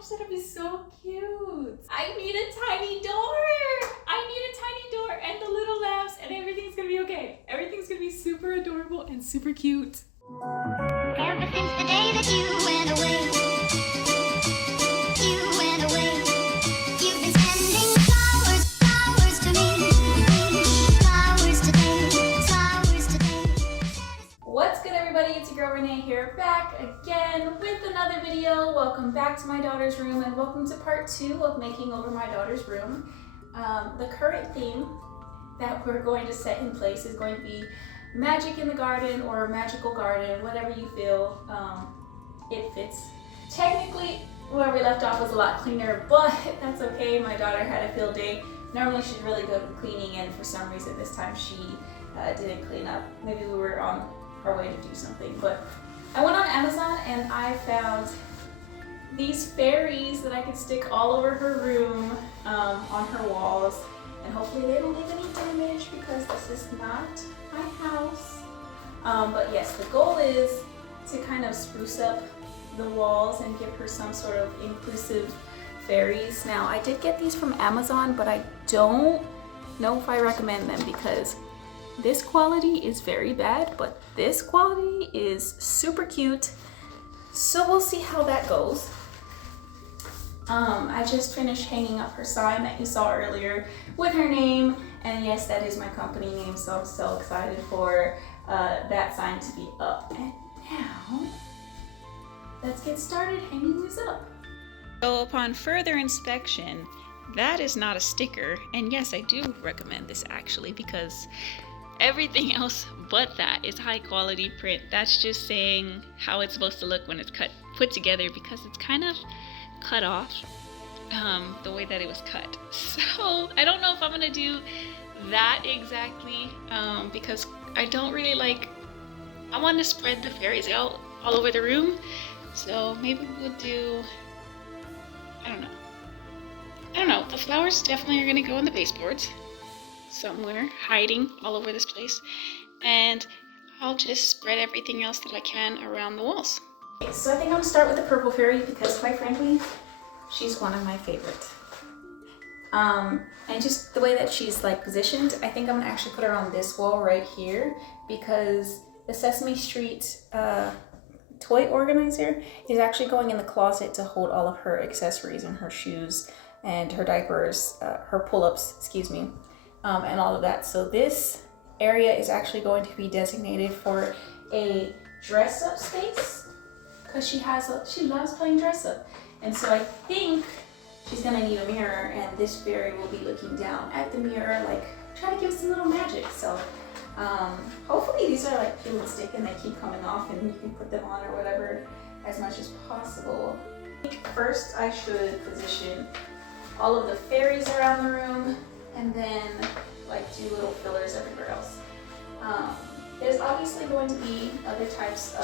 gosh, that'd be so cute. I need a tiny door. I need a tiny door and the little lamps and everything's gonna be okay. Everything's gonna be super adorable and super cute. Ever since the day that you went away, you've been sending flowers to me, flowers today. What's good, everybody? It's your girl Renee here, back again with another video. Welcome back to my daughter's room and welcome to part 2 of making over my daughter's room. The current theme that we're going to set in place is going to be magic in the garden or magical garden, whatever you feel it fits. Technically, where we left off was a lot cleaner, but that's okay. My daughter had a field day. Normally she's really good with cleaning, and for some reason this time she didn't clean up. Maybe we were on our way to do something, but I went on Amazon and I found these fairies that I could stick all over her room, on her walls, and hopefully they don't leave any damage because this is not my house. But yes, the goal is to kind of spruce up the walls and give her some sort of inclusive fairies. Now, I did get these from Amazon, but I don't know if I recommend them because this quality is very bad, but this quality is super cute. So we'll see how that goes. I just finished hanging up her sign that you saw earlier with her name, and yes, that is my company name, so I'm so excited for that sign to be up. And now, let's get started hanging this up. So upon further inspection, that is not a sticker, and yes, I do recommend this actually because everything else but that is high quality print. That's just saying how it's supposed to look when it's put together, because it's kind of cut off the way that it was cut. So I don't know if I'm gonna do that exactly because I don't really like, I want to spread the fairies out all over the room. So maybe we'll do, I don't know. The flowers definitely are gonna go on the baseboards somewhere, hiding all over this place, and I'll just spread everything else that I can around the walls. Okay, so I think I'm gonna start with the purple fairy because quite frankly, she's one of my favorite. And just the way that she's like positioned, I think I'm gonna actually put her on this wall right here because the Sesame Street toy organizer is actually going in the closet to hold all of her accessories and her shoes and her diapers, her pull-ups, excuse me, and all of that. So this area is actually going to be designated for a dress-up space because she loves playing dress-up. And so I think she's gonna need a mirror, and this fairy will be looking down at the mirror, like trying to give some little magic. So hopefully these are like peel and stick and they keep coming off and you can put them on or whatever as much as possible. First I should position all of the fairies around the room and then like do little fillers everywhere else. There's obviously going to be other types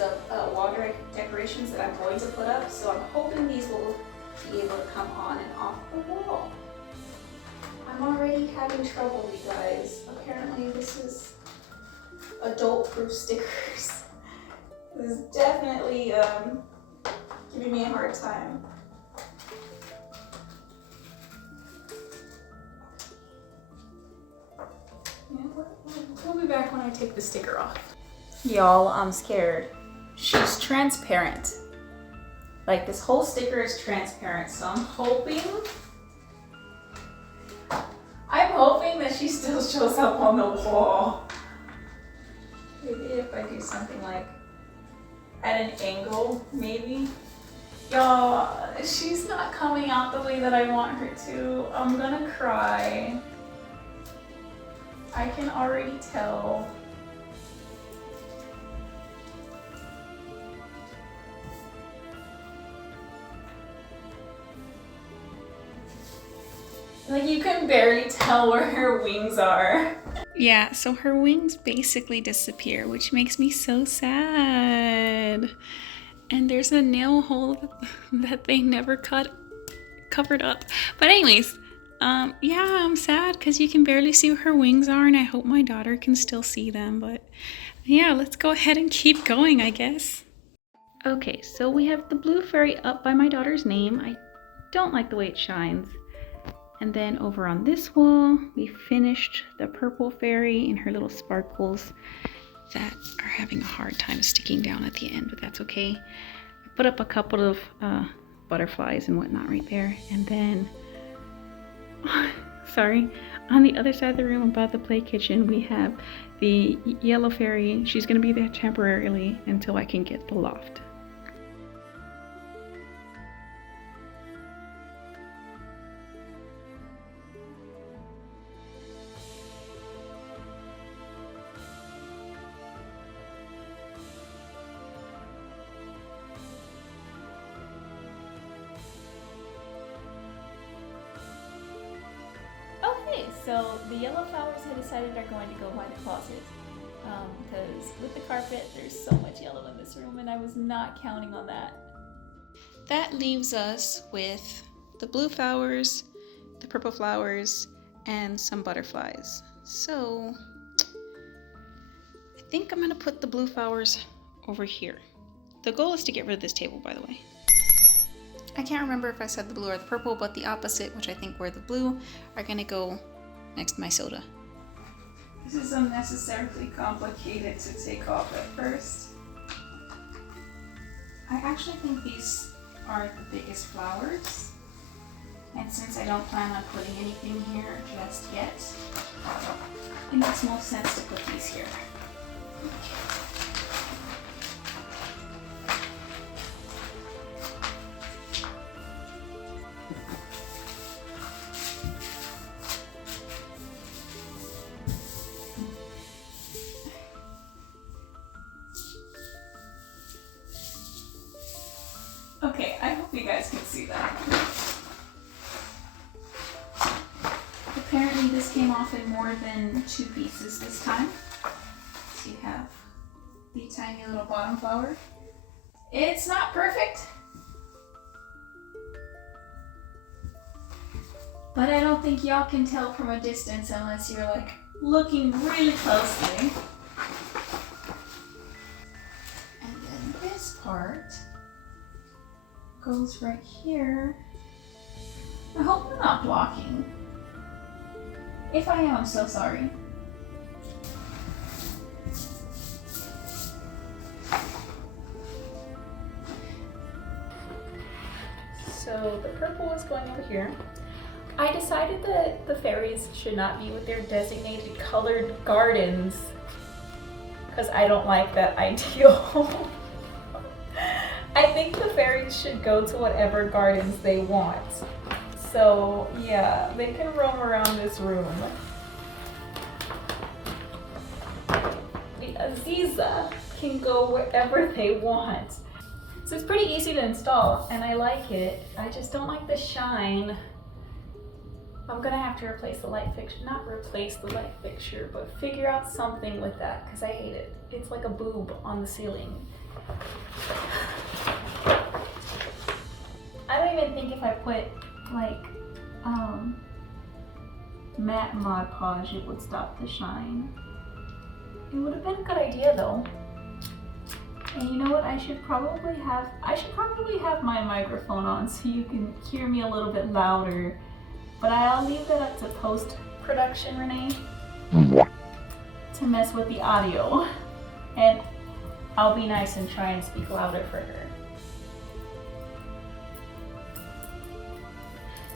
of water decorations that I'm going to put up, so I'm hoping these will be able to come on and off the wall. I'm already having trouble, you guys. Apparently this is adult-proof stickers. This is definitely giving me a hard time. We'll be back when I take the sticker off. Y'all, I'm scared. She's transparent. Like, this whole sticker is transparent, so I'm hoping that she still shows up on the wall. Maybe if I do something like at an angle, maybe. Y'all, she's not coming out the way that I want her to. I'm gonna cry. I can already tell. Like, you can barely tell where her wings are. Yeah, so her wings basically disappear, which makes me so sad. And there's a nail hole that they never covered up. But anyways, yeah, I'm sad because you can barely see where her wings are, and I hope my daughter can still see them, but Yeah, let's go ahead and keep going, I guess. Okay, so we have the blue fairy up by my daughter's name. I don't like the way it shines. And then over on this wall, we finished the purple fairy in her little sparkles that are having a hard time sticking down at the end, but that's okay. I put up a couple of butterflies and whatnot right there. And then, sorry, on the other side of the room above the play kitchen, we have the yellow fairy. She's gonna be there temporarily until I can get the loft. Okay, so the yellow flowers I decided are going to go by the closet. Because with the carpet, there's so much yellow in this room and I was not counting on that. That leaves us with the blue flowers, the purple flowers, and some butterflies. So I think I'm gonna put the blue flowers over here. The goal is to get rid of this table, by the way. I can't remember if I said the blue or the purple, but the opposite, which I think were the blue, are gonna go next to my soda. This is unnecessarily complicated to take off at first. I actually think these are the biggest flowers. And since I don't plan on putting anything here just yet, it makes more sense to put these here. Okay, I hope you guys can see that. Apparently this came off in more than 2 pieces this time. So you have the tiny little bottom flower. It's not perfect, but I don't think y'all can tell from a distance unless you're like looking really closely. And then this part goes right here. I hope I'm not blocking. If I am, I'm so sorry. So the purple is going over here. I decided that the fairies should not be with their designated colored gardens because I don't like that ideal. I think the fairies should go to whatever gardens they want. So yeah, they can roam around this room. The Aziza can go wherever they want. So it's pretty easy to install and I like it. I just don't like the shine. I'm gonna have to replace the light fixture. Not replace the light fixture, but figure out something with that because I hate it. It's like a boob on the ceiling. I don't even think if I put like matte Mod Podge it would stop the shine. It would have been a good idea though. And you know what, I should probably have my microphone on so you can hear me a little bit louder. But I'll leave that up to post-production, Renee, to mess with the audio. And I'll be nice and try and speak louder for her.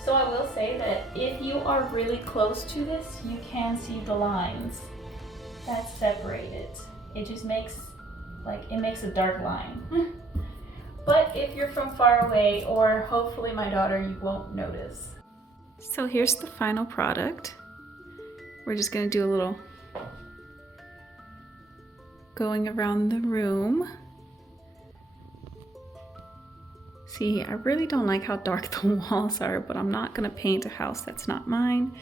So I will say that if you are really close to this, you can see the lines that separate it. It just makes, it makes a dark line. But if you're from far away, or hopefully my daughter, you won't notice. So here's the final product. We're just gonna do a little going around the room. See, I really don't like how dark the walls are, but I'm not gonna paint a house that's not mine.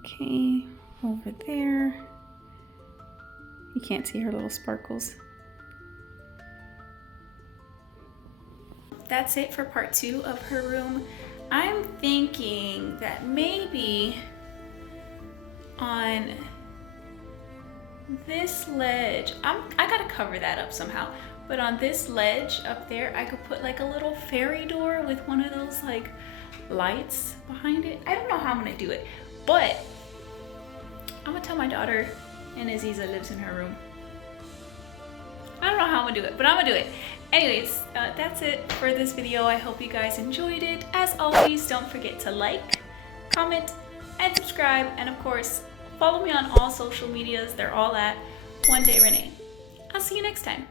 Okay, over there. You can't see her little sparkles. That's it for part 2 of her room. I'm thinking that maybe on this ledge, I gotta cover that up somehow. But on this ledge up there, I could put like a little fairy door with one of those like lights behind it. I don't know how I'm gonna do it, but I'm gonna tell my daughter, and Aziza lives in her room. I don't know how I'm gonna do it, but I'm gonna do it. Anyways, that's it for this video. I hope you guys enjoyed it. As always, don't forget to like, comment, and subscribe. And of course, follow me on all social medias. They're all at OneDayRenee. I'll see you next time.